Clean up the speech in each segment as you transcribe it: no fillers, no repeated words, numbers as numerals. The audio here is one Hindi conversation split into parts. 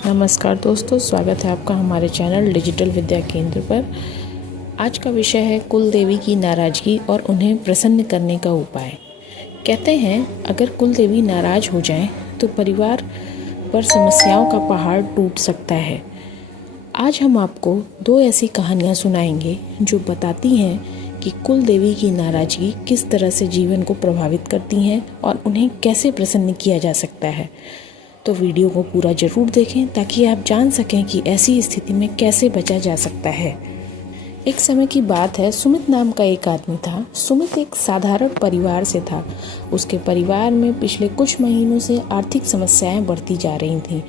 नमस्कार दोस्तों, स्वागत है आपका हमारे चैनल डिजिटल विद्या केंद्र पर। आज का विषय है कुल देवी की नाराज़गी और उन्हें प्रसन्न करने का उपाय। कहते हैं अगर कुल देवी नाराज़ हो जाएं तो परिवार पर समस्याओं का पहाड़ टूट सकता है। आज हम आपको दो ऐसी कहानियाँ सुनाएंगे जो बताती हैं कि कुल देवी की नाराज़गी किस तरह से जीवन को प्रभावित करती हैं और उन्हें कैसे प्रसन्न किया जा सकता है। तो वीडियो को पूरा ज़रूर देखें ताकि आप जान सकें कि ऐसी स्थिति में कैसे बचा जा सकता है। एक समय की बात है, सुमित नाम का एक आदमी था। सुमित एक साधारण परिवार से था। उसके परिवार में पिछले कुछ महीनों से आर्थिक समस्याएं बढ़ती जा रही थीं।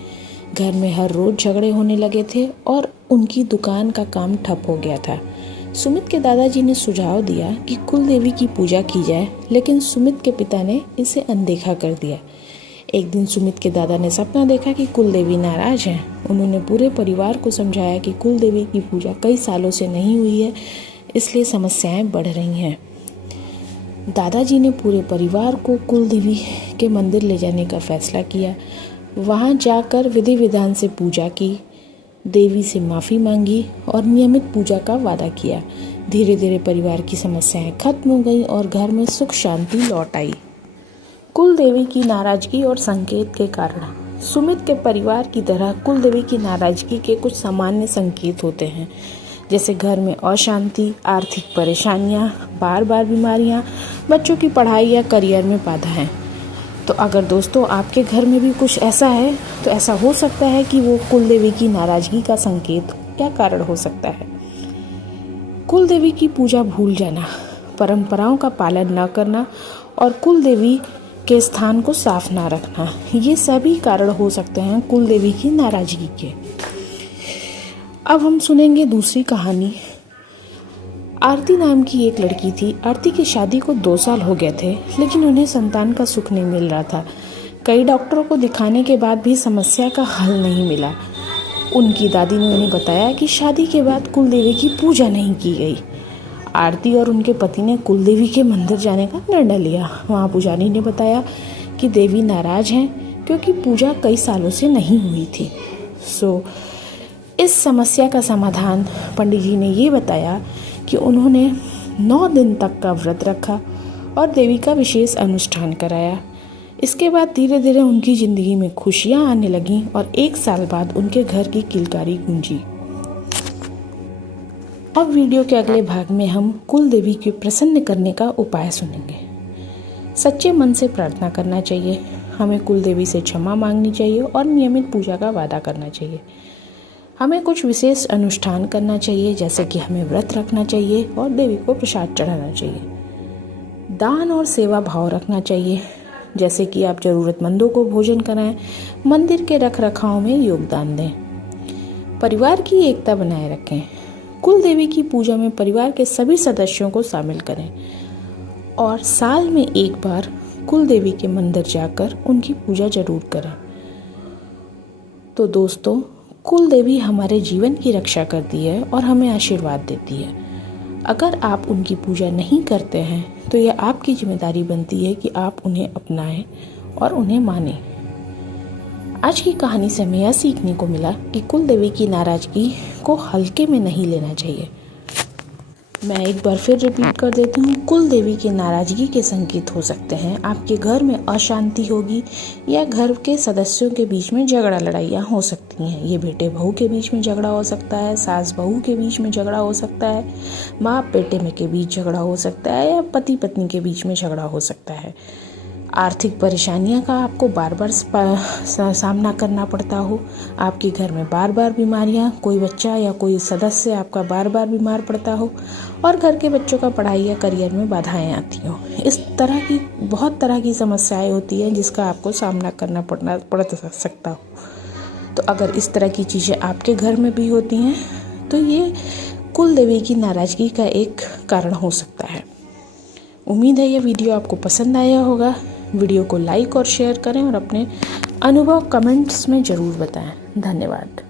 घर में हर रोज़ झगड़े होने लगे थे और उनकी दुकान का काम ठप हो गया था। सुमित के दादाजी ने सुझाव दिया कि कुल देवी की पूजा की जाए, लेकिन सुमित के पिता ने इसे अनदेखा कर दिया। एक दिन सुमित के दादा ने सपना देखा कि कुल देवी नाराज हैं। उन्होंने पूरे परिवार को समझाया कि कुल देवी की पूजा कई सालों से नहीं हुई है, इसलिए समस्याएं बढ़ रही हैं। दादाजी ने पूरे परिवार को कुल देवी के मंदिर ले जाने का फैसला किया। वहां जाकर विधि विधान से पूजा की, देवी से माफ़ी मांगी और नियमित पूजा का वादा किया। धीरे धीरे परिवार की समस्याएं खत्म हो गई और घर में सुख शांति लौट आई। कुल देवी की नाराज़गी और संकेत के कारण। सुमित के परिवार की तरह कुल देवी की नाराज़गी के कुछ सामान्य संकेत होते हैं, जैसे घर में अशांति, आर्थिक परेशानियां, बार बार बीमारियां, बच्चों की पढ़ाई या करियर में बाधाएं। तो अगर दोस्तों आपके घर में भी कुछ ऐसा है तो ऐसा हो सकता है कि वो कुल देवी की नाराज़गी का संकेत क्या कारण हो सकता है। कुल देवी की पूजा भूल जाना, परंपराओं का पालन न करना और कुल देवी के स्थान को साफ ना रखना, ये सभी कारण हो सकते हैं कुल देवी की नाराज़गी के। अब हम सुनेंगे दूसरी कहानी। आरती नाम की एक लड़की थी। आरती की शादी को 2 साल हो गए थे, लेकिन उन्हें संतान का सुख नहीं मिल रहा था। कई डॉक्टरों को दिखाने के बाद भी समस्या का हल नहीं मिला। उनकी दादी ने उन्हें बताया कि शादी के बाद कुल देवी की पूजा नहीं की गई। आरती और उनके पति ने कुल देवी के मंदिर जाने का निर्णय लिया। वहाँ पुजारी ने बताया कि देवी नाराज हैं क्योंकि पूजा कई सालों से नहीं हुई थी। इस समस्या का समाधान पंडित जी ने ये बताया कि उन्होंने 9 दिन तक का व्रत रखा और देवी का विशेष अनुष्ठान कराया। इसके बाद धीरे धीरे उनकी ज़िंदगी में खुशियाँ आने लगीं और 1 साल बाद उनके घर की किलकारी गूंजी। अब वीडियो के अगले भाग में हम कुल देवी के प्रसन्न करने का उपाय सुनेंगे। सच्चे मन से प्रार्थना करना चाहिए, हमें कुल देवी से क्षमा मांगनी चाहिए और नियमित पूजा का वादा करना चाहिए। हमें कुछ विशेष अनुष्ठान करना चाहिए, जैसे कि हमें व्रत रखना चाहिए और देवी को प्रसाद चढ़ाना चाहिए। दान और सेवा भाव रखना चाहिए, जैसे कि आप ज़रूरतमंदों को भोजन कराएं, मंदिर के रख रखाव में योगदान दें। परिवार की एकता बनाए रखें। कुल देवी की पूजा में परिवार के सभी सदस्यों को शामिल करें और साल में 1 बार कुल देवी के मंदिर जाकर उनकी पूजा जरूर करें। तो दोस्तों, कुल देवी हमारे जीवन की रक्षा करती है और हमें आशीर्वाद देती है। अगर आप उनकी पूजा नहीं करते हैं तो यह आपकी जिम्मेदारी बनती है कि आप उन्हें अपनाएं और उन्हें मानें। आज की कहानी से हमें यह सीखने को मिला कि कुल देवी की नाराज़गी को हल्के में नहीं लेना चाहिए। मैं एक बार फिर रिपीट कर देती हूँ, कुल देवी की नाराज़गी के संकेत हो सकते हैं आपके घर में अशांति होगी या घर के सदस्यों के बीच में झगड़ा लड़ाइयाँ हो सकती हैं। ये बेटे बहू के बीच में झगड़ा हो सकता है, सास बहू के बीच में झगड़ा हो सकता है, माँ बेटे में के बीच झगड़ा हो सकता है या पति पत्नी के बीच में झगड़ा हो सकता है। आर्थिक परेशानियां का आपको बार बार सामना करना पड़ता हो, आपके घर में बार बार बीमारियां, कोई बच्चा या कोई सदस्य आपका बार बार बीमार पड़ता हो और घर के बच्चों का पढ़ाई या करियर में बाधाएं आती हो। इस तरह की बहुत तरह की समस्याएं होती हैं जिसका आपको सामना करना पड़ सकता हो। तो अगर इस तरह की चीज़ें आपके घर में भी होती हैं तो ये कुल देवी की नाराज़गी का एक कारण हो सकता है। उम्मीद है ये वीडियो आपको पसंद आया होगा। वीडियो को लाइक और शेयर करें और अपने अनुभव कमेंट्स में ज़रूर बताएं। धन्यवाद।